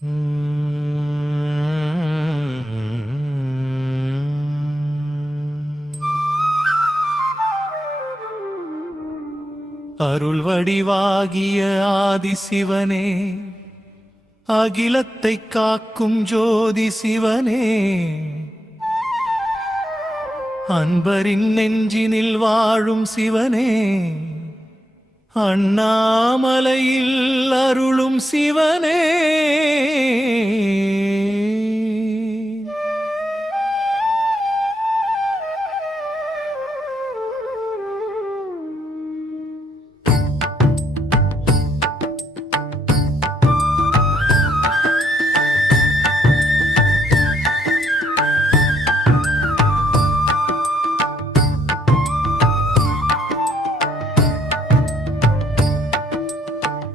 அருள் வடிவாகிய ஆதிசிவனே, அகிலத்தை காக்கும் ஜோதி சிவனே, அன்பரின் நெஞ்சினில் வாழும் சிவனே, அண்ணாமலையில் அருளும் சிவனே,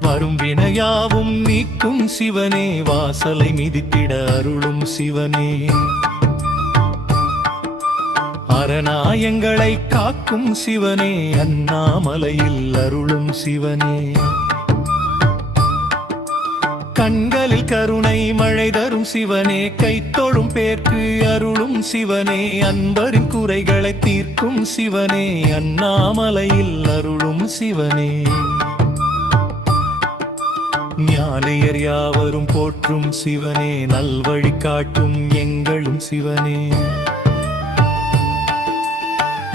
வரும் வினையாவும் நீக்கும் சிவனே, வாசலை மிதித்திட அருளும் சிவனே, அரணாயங்களை காக்கும் சிவனே, அண்ணாமலையில் அருளும் சிவனே, கண்களில் கருணை மழை தரும் சிவனே, கைத்தொழும் பேர்க்கு அருளும் சிவனே, அன்பரின் குறைகளை தீர்க்கும் சிவனே, அண்ணாமலையில் அருளும் சிவனே, ஞானியர் யாவரும் போற்றும் சிவனே, நல்வழி காட்டும் எங்களும் சிவனே,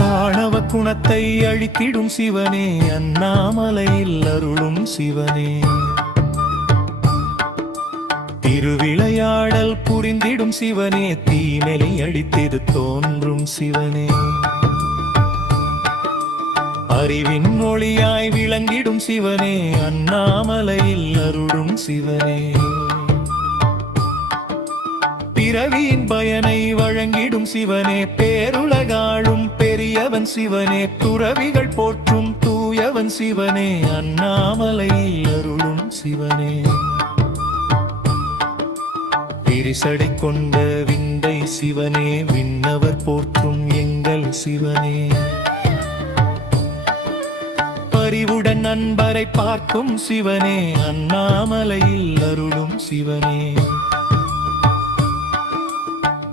ஆணவ குணத்தை அழித்திடும் சிவனே, அண்ணாமலையில் அருளும் சிவனே, திருவிளையாடல் புரிந்திடும் சிவனே, தீமையை அழித்திடு தோன்றும் சிவனே, அறிவின் மொழியாய் விளங்கிடும் சிவனே, அண்ணாமலையில் அருளும் சிவனே, பிறவியின் பயனை வழங்கிடும் சிவனே, பேருலகாளும் பெரியவன் சிவனே, துறவிகள் போற்றும் தூயவன் சிவனே, அண்ணாமலையில் அருளும் சிவனே, பிரிசடை கொண்ட விந்தை சிவனே, விண்ணவர் போற்றும் எங்கள் சிவனே, அறிவுடன் நண்பரை பார்க்கும் சிவனே, அண்ணாமலையில் அருளும் சிவனே,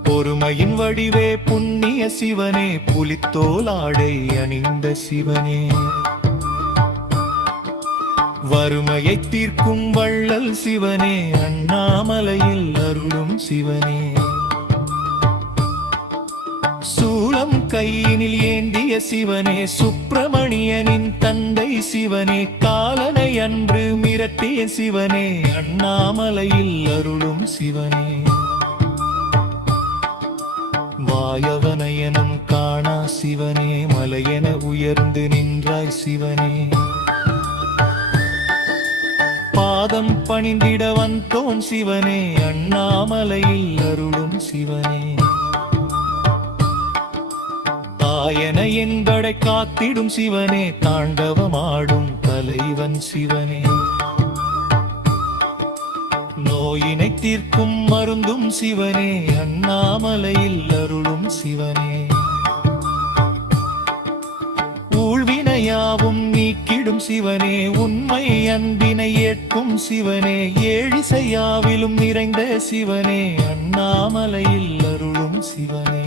பொறுமையின் வடிவே புண்ணிய சிவனே, புலித்தோலாடை அணிந்த சிவனே, வறுமையை தீர்க்கும் வள்ளல் சிவனே, அண்ணாமலையில் அருளும் சிவனே, சூலம் கையினில் ஏந்திய சிவனே, சுப்பிரமணியனின் தந்தை சிவனே, காலனை அன்று மிரட்டிய சிவனே, அண்ணாமலையில் அருளும் சிவனே, மாயவனையனும் காணா சிவனே, மலையென உயர்ந்து நின்றாய் சிவனே, பாதம் பணிந்திட வந்தோன் சிவனே, அண்ணாமலையில் அருளும் சிவனே, தாயன என்படை காத்திடும் சிவனே, தாண்டவமாடும் தலைவன் சிவனே, நோயினை தீர்க்கும் மருந்தும் சிவனே, அண்ணாமலையில் அருளும் சிவனே, ஊழ்வினையாவும் நீக்கிடும் சிவனே, உண்மை அன்பினை ஏற்கும் சிவனே, ஏழிசையாவிலும் நிறைந்த சிவனே, அண்ணாமலையில் அருளும் சிவனே,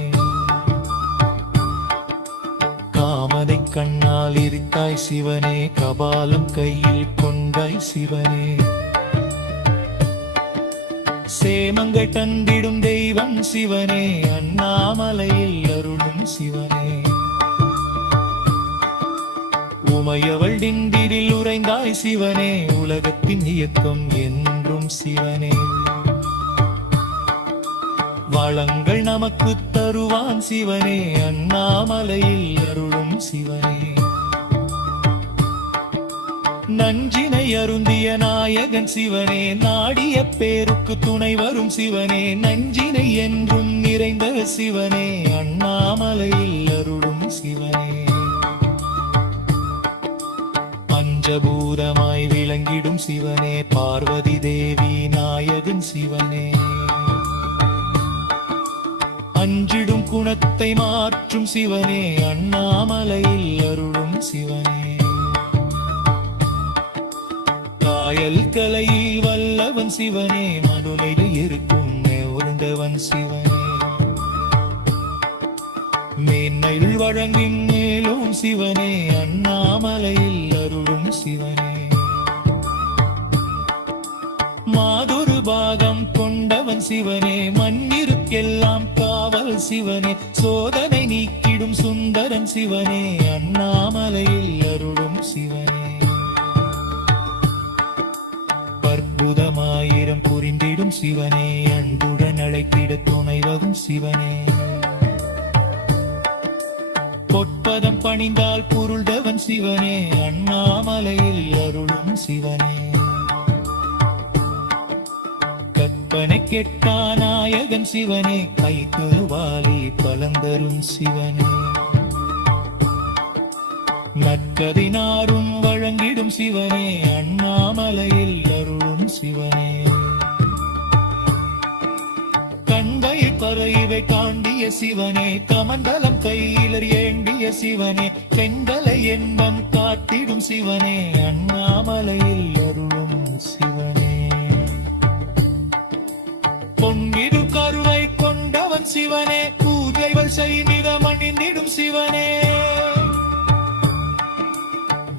காமனை கண்ணால் எரித்தாய் சிவனே, கபாலம் கையில் கொண்டாய் சிவனே, சேமங்கை தந்திடும் தெய்வம் சிவனே, அண்ணாமலையில் அருளும் சிவனே, உமையவள் டிண்டிரில் உறைந்தாய் சிவனே, உலகத்தின் இயக்கம் என்றும் சிவனே, வளங்கள் நமக்கு தருவான் சிவனே, அண்ணாமலையில் அருளும் சிவனே, நஞ்சினை அருந்திய நாயகன் சிவனே, நாடிய பேருக்கு துணை வரும் சிவனே, நஞ்சினை என்றும் நிறைந்த சிவனே, அண்ணாமலையில் அருளும் சிவனே, பஞ்சபூதமாய் விளங்கிடும் சிவனே, பார்வதி தேவி நாயகன் சிவனே, அஞ்சிடும் குணத்தை மாற்றும் சிவனே, அண்ணாமலையில் அருளும் சிவனே, மாயல்களை வல்லவன் சிவனே, மதுரையில் இருக்கும் உருண்டவன் சிவனே. மேன்மையில் வழங்கின் மேலும் சிவனே, அண்ணாமலையில் அருளும் சிவனே. மாதொரு பாகம் கொண்டவன் சிவனே, மண்ணிருக்கெல்லாம் காவல் சிவனே. சோதனை நீக்கிடும் சுந்தரன் சிவனே, அண்ணாமலையில் அருளும் சிவனே. அற்புதமாயிரம் புரிந்திடும் சிவனே, அன்புடன் அழைத்திட துணைவகும் சிவனே. பொற்பதம் பணிந்தால் பொருள்தவன் சிவனே, அண்ணாமலையில் அருளும் சிவனே. கற்பனை கெட்டா நாயகன் சிவனே, கைக்கு வாலி பலந்தரும் சிவனே. நற்கதினாரும் வழங்கிடும் சிவனே, அண்ணாமலையில் அருளும் சிவனே. கண்கையில் பறைவை காண்டிய சிவனே, கமண்டலம் கையிலர் ஏண்டிய சிவனே. செங்கலை என்பம் காட்டிடும் சிவனே, அண்ணாமலையில் அருளும் சிவனே. பொன்னிடு கருவை கொண்டவன் சிவனே, பூஜைகள் செய்திடம் அணிந்திடும் சிவனே.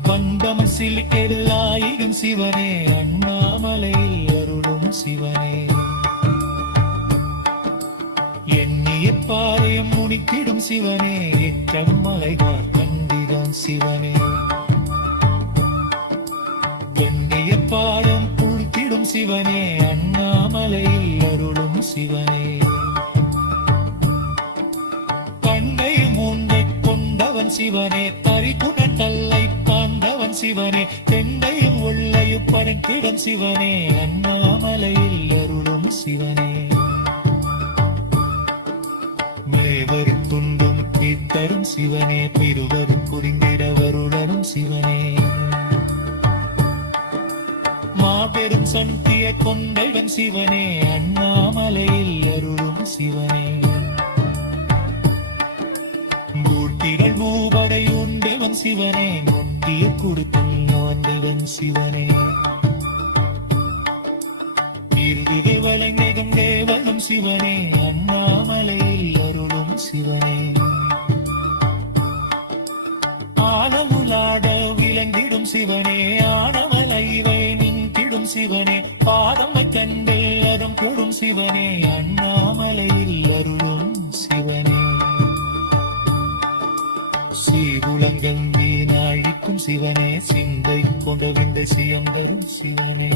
பண்டமன் சிலிக்கெல்லாயிடும் சிவனே, அண்ணாமலையில் அருளும் சிவனே. எண்ணிய பாறையும் முடித்திடும் சிவனே, எற்றம்மலைவார் கண்டிதான் சிவனே. எண்ணிய பாடம் புழுத்திடும் சிவனே, அண்ணாமலையில் அருளும் சிவனே. கண்ணை மூன்றை கொண்டவன் சிவனே, தரிப்புடன் தல்லை காந்தவன் சிவனே. தெண்டையும் உள்ளையும் படைத்திடும் சிவனே, அண்ணாமலையில் அருளும் சிவனே. மேவரும் துண்டும் தீர்த்தரும் சிவனே, பிருவரும் புரிந்திட வருளரும் சிவனே. மாபெரும் சந்திய கொண்டவன் சிவனே, அண்ணாமலையில் அருளும் சிவனே. மூர்த்திகள் மூவடை உண்டவன் சிவனே, முத்திய கொடுத்தும் நோண்டவன் சிவனே. இறுதியை வளைந்தேகம் தேவனும் சிவனே, அண்ணாமலையில் அருளும் சிவனே. ஆலமுலாட விளங்கிடும் சிவனே, ஆனமலைவை நின்றிடும் சிவனே. பாதமை கண்டில் அறம் கூடும் சிவனே, அண்ணாமலையில் அருளும் சிவனே. சீகுளங்கள் வீணாழிக்கும் சிவனே, சிந்தை கொண்ட விந்தை சியம் தரும் சிவனே.